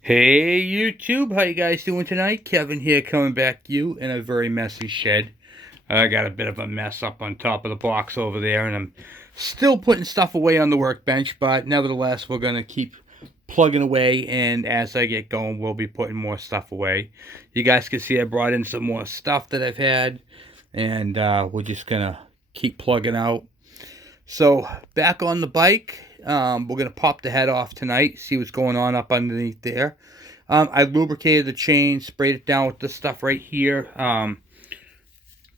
Hey YouTube, how you guys doing tonight? Kevin here coming back to you in a very messy shed. I got a bit of a mess up on top of the box over there, and I'm still putting stuff away on the workbench, but nevertheless, we're going to keep plugging away, and as I get going, we'll be putting more stuff away. You guys can see I brought in some more stuff that I've had, and we're just going to keep plugging out. So, back on the bike. We're going to pop the head off tonight, see what's going on up underneath there. I lubricated the chain, sprayed it down with this stuff right here.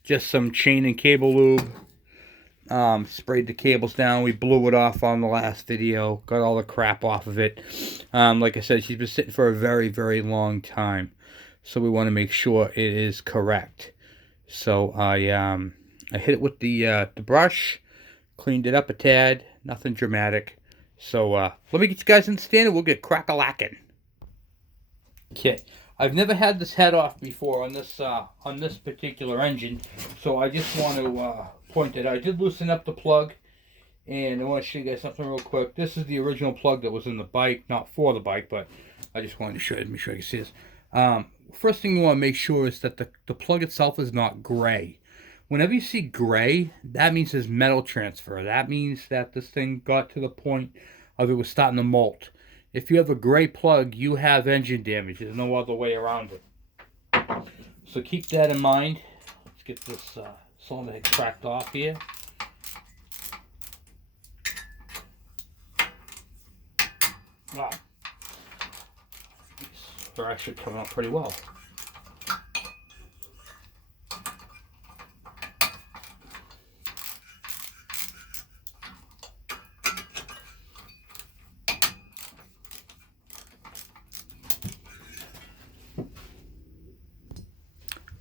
Just some chain and cable lube. Sprayed the cables down. We blew it off on the last video. Got all the crap off of it. Like I said, she's been sitting for a very, very long time. So we want to make sure it is correct. So I hit it with the brush. Cleaned it up a tad. Nothing dramatic. So let me get you guys in the stand and we'll get crack-a-lackin'. Okay, I've never had this head off before on this particular engine, so I just want to point it out. I did loosen up the plug, and I want to show you guys something real quick. This is the original plug that was in the bike, not for the bike, but I just wanted to show you. Let me show you see this. First thing you want to make sure is that the plug itself is not gray. Whenever you see gray, that means there's metal transfer. That means that this thing got to the point of it was starting to molt. If you have a gray plug, you have engine damage. There's no other way around it. So keep that in mind. Let's get this cylinder head cracked off here. Wow. They're actually coming out pretty well.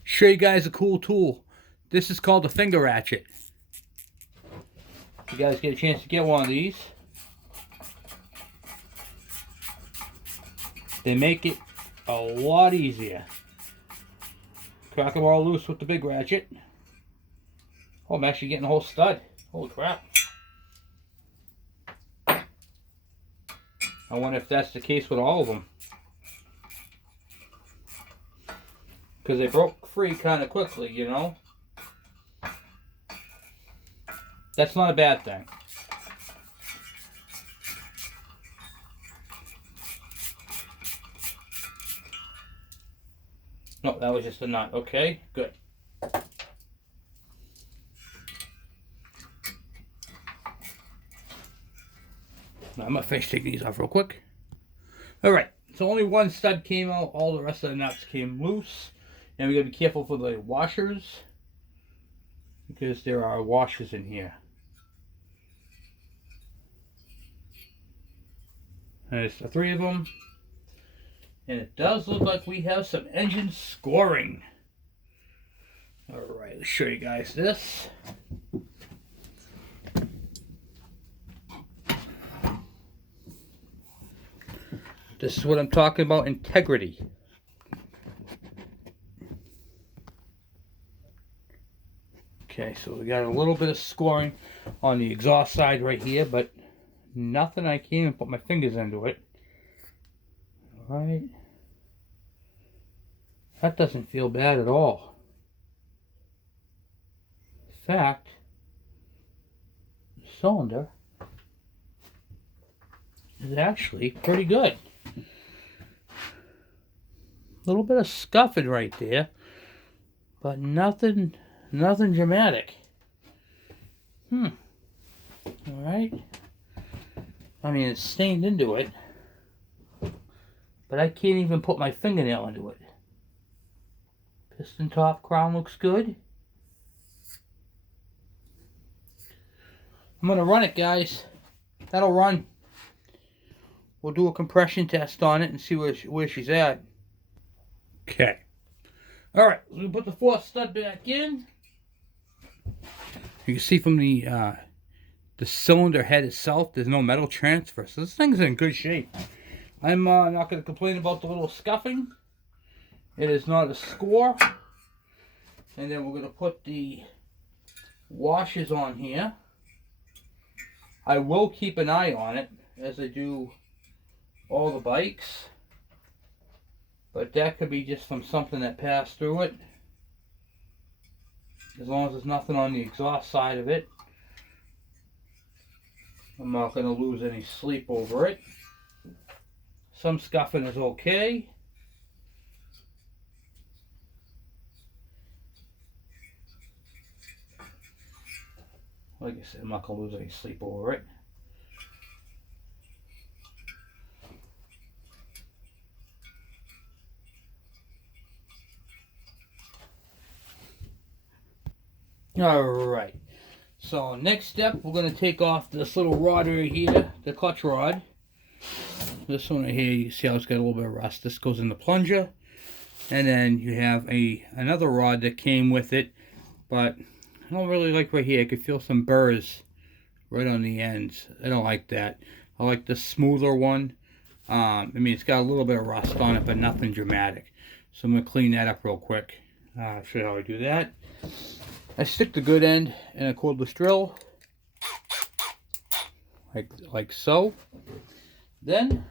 Show you guys a cool tool. This is called a finger ratchet. If you guys get a chance to get one of these, they make it a lot easier. Crack them all loose with the big ratchet. Oh, I'm actually getting a whole stud. Holy crap. I wonder if that's the case with all of them. Because they broke free kind of quickly, you know. That's not a bad thing. No, that was just a nut. Okay, good. Now, I'm going to finish taking these off real quick. Alright, so only one stud came out. All the rest of the nuts came loose. And we got to be careful for the washers, because there are washers in here. There's the three of them. And it does look like we have some engine scoring. Alright, let's show you guys this. This is what I'm talking about, integrity. Okay, so we got a little bit of scoring on the exhaust side right here, but nothing I can't even put my fingers into it. Alright. That doesn't feel bad at all. In fact, the cylinder is actually pretty good. A little bit of scuffing right there, but nothing dramatic. Alright. I mean, it's stained into it, but I can't even put my fingernail into it. Piston top crown looks good. I'm going to run it, guys. That'll run. We'll do a compression test on it and see where she's at. Okay. Alright, so we put the fourth stud back in. You can see from the cylinder head itself, there's no metal transfer. So this thing's in good shape. I'm not going to complain about the little scuffing. It is not a score. And then we're going to put the washers on here. I will keep an eye on it as I do all the bikes. but that could be just from something that passed through it. As long as there's nothing on the exhaust side of it, I'm not going to lose any sleep over it. Some scuffing is okay. Like I said, I'm not going to lose any sleep over it. Alright, so next step, we're going to take off this little rod right here, the clutch rod. This one right here, you can see how it's got a little bit of rust. This goes in the plunger. And then you have another rod that came with it, but I don't really like right here. I could feel some burrs right on the ends. I don't like that. I like the smoother one. I mean, it's got a little bit of rust on it, but nothing dramatic. So I'm going to clean that up real quick. I'll show you how I do that. I stick the good end in a cordless drill, like so. Then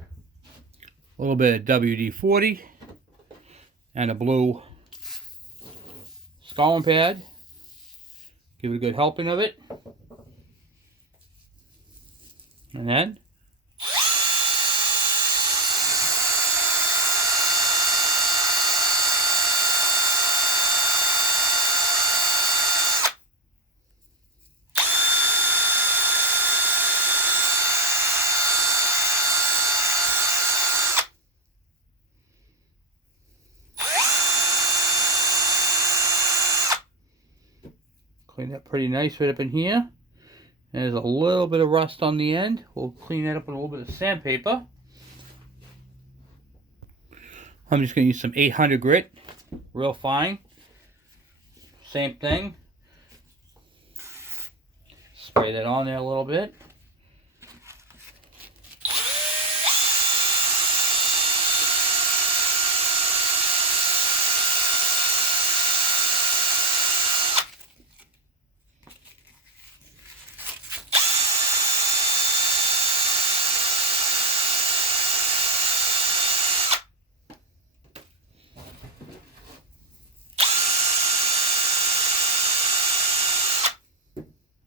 a little bit of WD-40 and a blue scouring pad. Give it a good helping of it. And then clean that pretty nice right up in here. And there's a little bit of rust on the end. We'll clean that up with a little bit of sandpaper. I'm just going to use some 800 grit, real fine. Same thing. Spray that on there a little bit.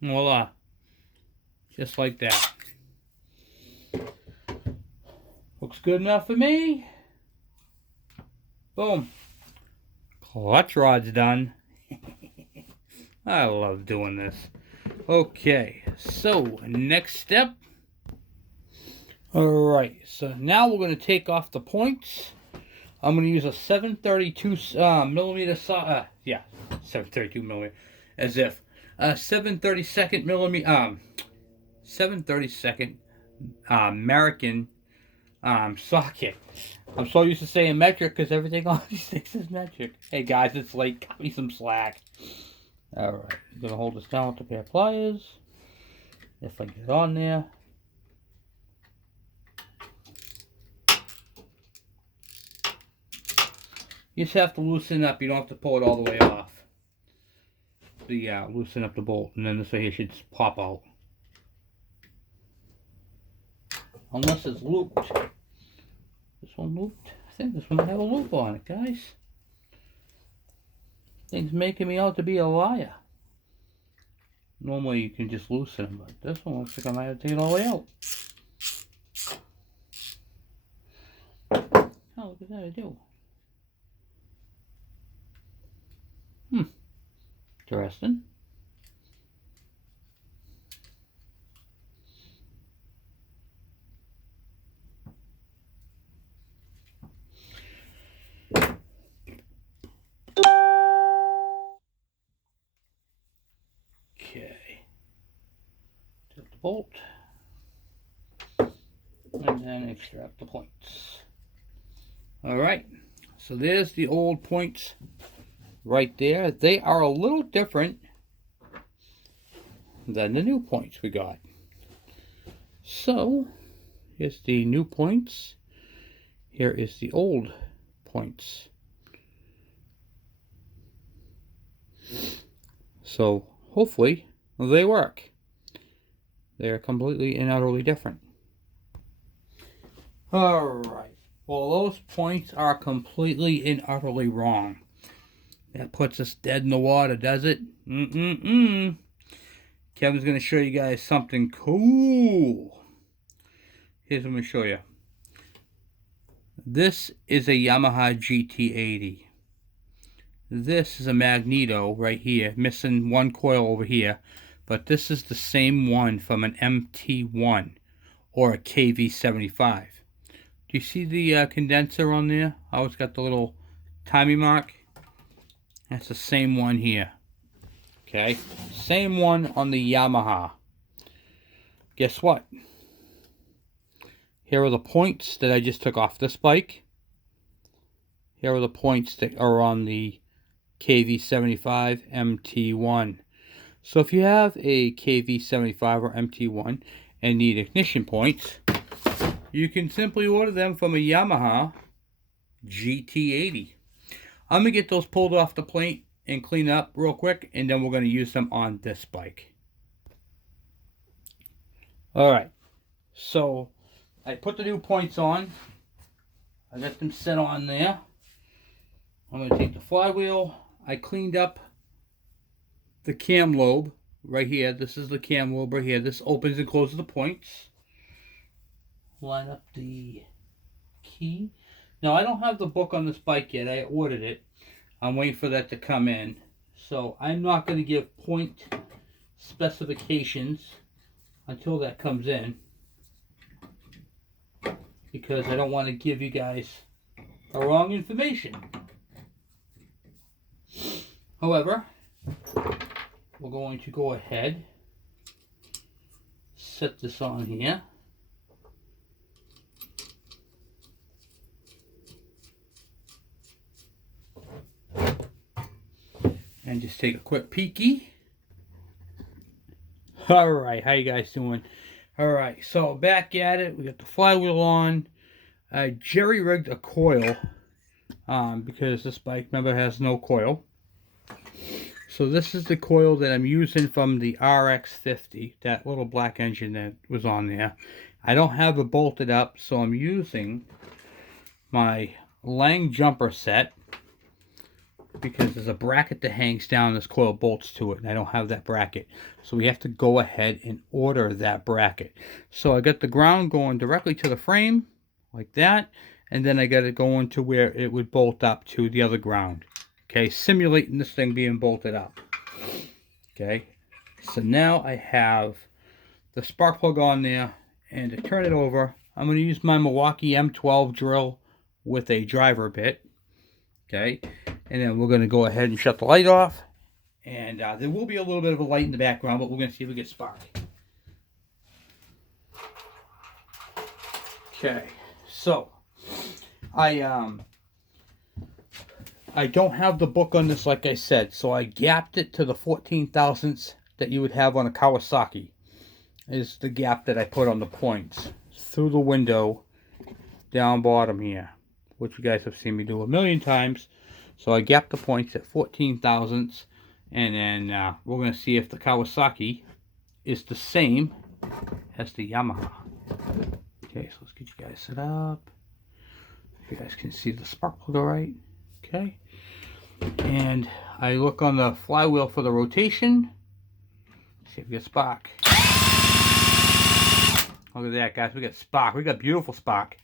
Voila. Just like that. Looks good enough for me. Boom. Clutch rod's done. I love doing this. Okay, so next step. Alright, so now we're going to take off the points. I'm going to use a 732 millimeter 732 millimeter, as if a 732nd millimeter 732nd American socket. I'm so used to saying metric because everything on these things is metric. Hey guys, it's late. Cut me some slack. Alright, I'm going to hold this down with a pair of pliers. If I get it on there. You just have to loosen up. You don't have to pull it all the way off. Loosen up the bolt, and then this way here should pop out. Unless it's looped. This one looped? I think this one might have a loop on it, guys. Thing's making me out to be a liar. Normally you can just loosen them, but this one looks like I might have to take it all the way out. Oh, look at that, I do. Interesting. Okay. Take the bolt. And then extract the points. Alright. So there's the old points. Right there, they are a little different than the new points we got. So, here's the new points. Here is the old points. So, hopefully, they work. They're completely and utterly different. Alright, Well, those points are completely and utterly wrong. That puts us dead in the water, does it? Mm-mm-mm. Kevin's going to show you guys something cool. Here's what I'm going to show you. This is a Yamaha gt80. This is a magneto right here, missing one coil over here. But this is the same one from an MT1 or a Kv75. Do you see the condenser on there? How it's got the little timing mark? That's the same one here. Okay, same one on the Yamaha. Guess what? Here are the points that I just took off this bike. Here are the points that are on the Kv75 MT1. So if you have a Kv75 or MT1 and need ignition points, you can simply order them from a Yamaha gt80. I'm going to get those pulled off the plate and clean up real quick, and then we're going to use them on this bike. Alright, so I put the new points on. I got them set on there. I'm going to take the flywheel. I cleaned up the cam lobe right here. This is the cam lobe right here. This opens and closes the points. Line up the key. Now, I don't have the book on this bike yet. I ordered it. I'm waiting for that to come in. So I'm not going to give point specifications until that comes in, because I don't want to give you guys the wrong information. However, we're going to go ahead, set this on here. And just take a quick peeky. Alright, how you guys doing? Alright, so back at it. We got the flywheel on. I jerry-rigged a coil because this bike, remember, has no coil. So this is the coil that I'm using from the RX50, that little black engine that was on there. I don't have it bolted up, so I'm using my Lang jumper set, because there's a bracket that hangs down, this coil bolts to it, and I don't have that bracket. So we have to go ahead and order that bracket. So I got the ground going directly to the frame, like that, and then I got it going to where it would bolt up to the other ground. Okay, simulating this thing being bolted up. Okay, so now I have the spark plug on there, and to turn it over, I'm going to use my Milwaukee M12 drill with a driver bit. Okay, and then we're going to go ahead and shut the light off, and there will be a little bit of a light in the background, but we're going to see if we get spark. Okay, so I don't have the book on this, like I said, so I gapped it to the 14 thousandths that you would have on a Kawasaki. Is the gap that I put on the points through the window down bottom here, which you guys have seen me do a million times. So I gapped the points at 14 thousandths, and then we're going to see if the Kawasaki is the same as the Yamaha. Okay, so let's get you guys set up. You guys can see the spark plug all right. Okay, and I look on the flywheel for the rotation. See if we get spark. Look at that, guys. We got spark. We got beautiful spark.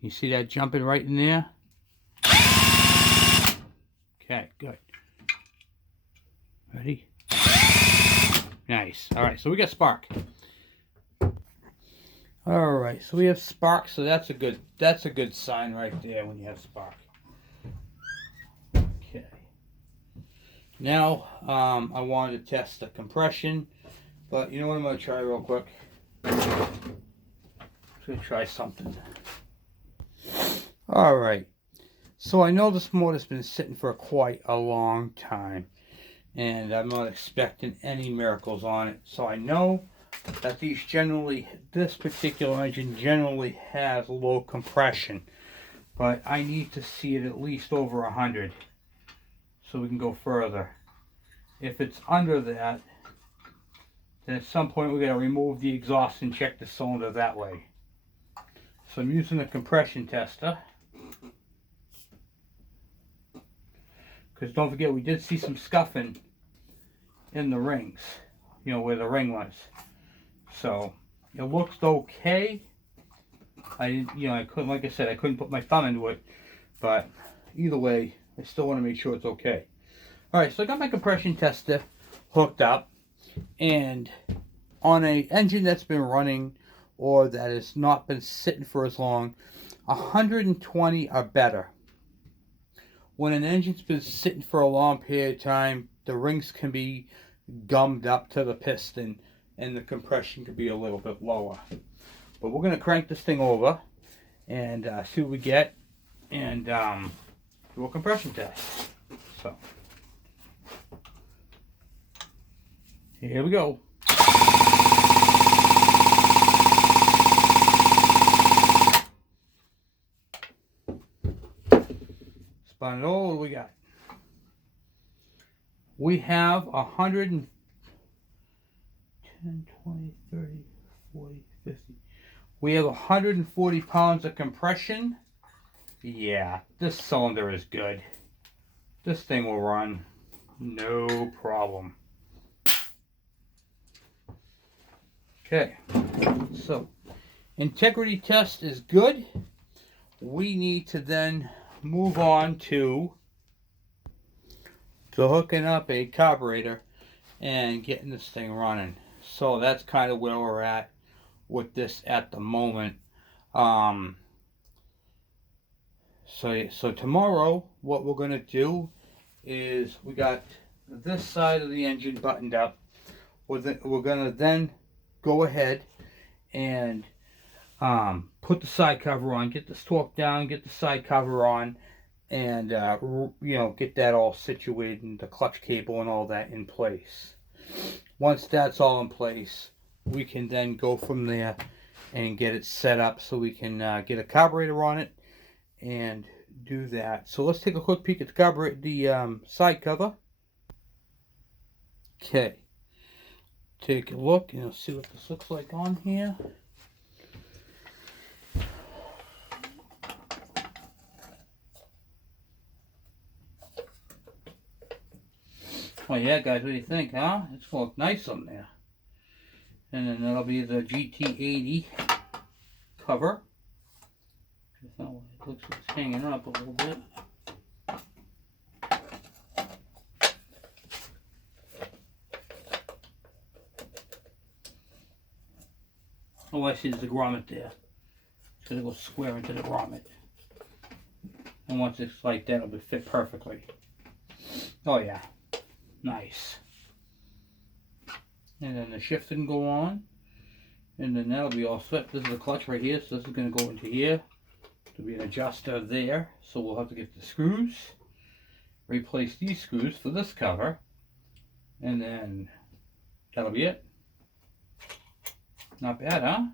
You see that jumping right in there? Okay, good. Ready? Nice. All right, so we got spark. All right, so we have spark. So that's a good sign right there when you have spark. Okay. Now I wanted to test the compression, but you know what I'm going to try real quick? I'm going to try something. All right. So I know this motor's been sitting for quite a long time, and I'm not expecting any miracles on it. So I know that this particular engine generally has low compression, but I need to see it at least over 100 so we can go further. If it's under that, then at some point we got to remove the exhaust and check the cylinder that way. So I'm using a compression tester. Because don't forget, we did see some scuffing in the rings, you know, where the ring was. So it looks okay. I couldn't, like I said, I couldn't put my thumb into it, but either way, I still want to make sure it's okay. All right, so I got my compression tester hooked up, and on a engine that's been running or that has not been sitting for as long, 120 are better. When an engine's been sitting for a long period of time, the rings can be gummed up to the piston and the compression could be a little bit lower. But we're going to crank this thing over and see what we get and do a compression test. So, here we go. Spun it all, what do we got? We have 110, 20, 30, 40, 50. We have 140 pounds of compression. Yeah, this cylinder is good. This thing will run no problem. Okay, so integrity test is good. We need to then move on to hooking up a carburetor and getting this thing running. So that's kind of where we're at with this at the moment. So tomorrow what we're going to do is we got this side of the engine buttoned up. We're going to then go ahead and put the side cover on, get this torque down, get the side cover on, and get that all situated and the clutch cable and all that in place. Once that's all in place, we can then go from there and get it set up so we can get a carburetor on it and do that. So let's take a quick peek at the carburetor, the side cover. Okay, take a look and see what this looks like on here. Oh yeah, guys, what do you think, huh? It's gonna look nice on there. And then that'll be the gt80 cover. It looks like it's hanging up a little bit. Oh, I see there's a grommet there. It's gonna go square into the grommet. And once it's like that, it'll fit perfectly. Oh yeah, nice. And then the shift can go on. And then that'll be all set. This is the clutch right here, so this is gonna go into here. There'll be an adjuster there, so we'll have to get the screws, replace these screws for this cover, and then that'll be it. Not bad, huh?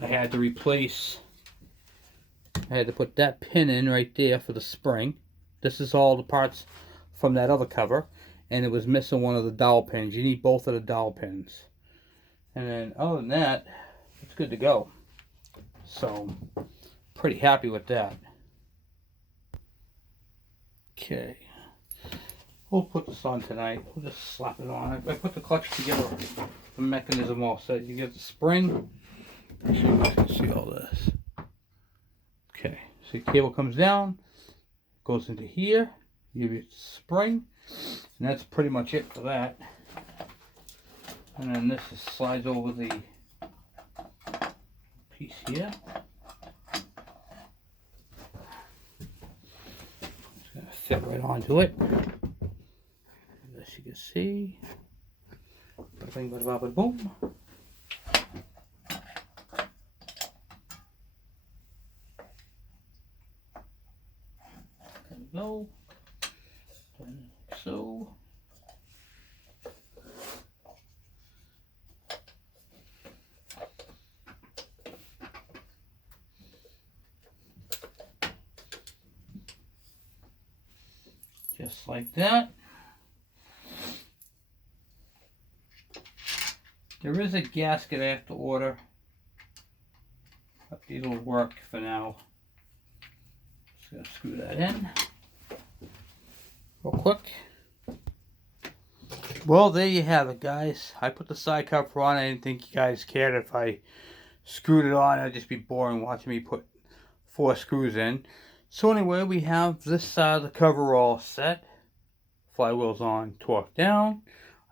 I had to put that pin in right there for the spring. This is all the parts from that other cover, and it was missing one of the dowel pins. You need both of the dowel pins. And then other than that, it's good to go. So, pretty happy with that. Okay. We'll put this on tonight. We'll just slap it on. I put the clutch together, the mechanism all set. You get the spring. So you guys can see all this. Okay, so the cable comes down, goes into here. You get the spring, and that's pretty much it for that. And then this just slides over the piece here. It's going to fit right onto it. As you can see. Bing, bada, bada, boom. There we go. Like so. Just like that. There is a gasket I have to order. It'll work for now. Just gonna screw that in real quick. Well, there you have it, guys. I put the side cover on. I didn't think you guys cared if I screwed it on. It'd just be boring watching me put 4 screws in. So anyway, we have this side of the cover all set. Flywheel's on, torque down.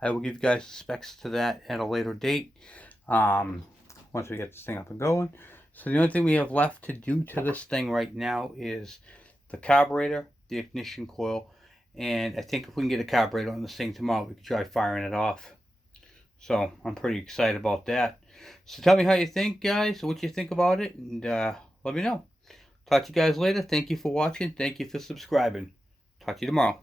I will give you guys the specs to that at a later date, once we get this thing up and going. So the only thing we have left to do to this thing right now is the carburetor, the ignition coil, and I think if we can get a carburetor on this thing tomorrow, we can try firing it off. So I'm pretty excited about that. So tell me how you think, guys, what you think about it, and let me know. Talk to you guys later. Thank you for watching. Thank you for subscribing. Talk to you tomorrow.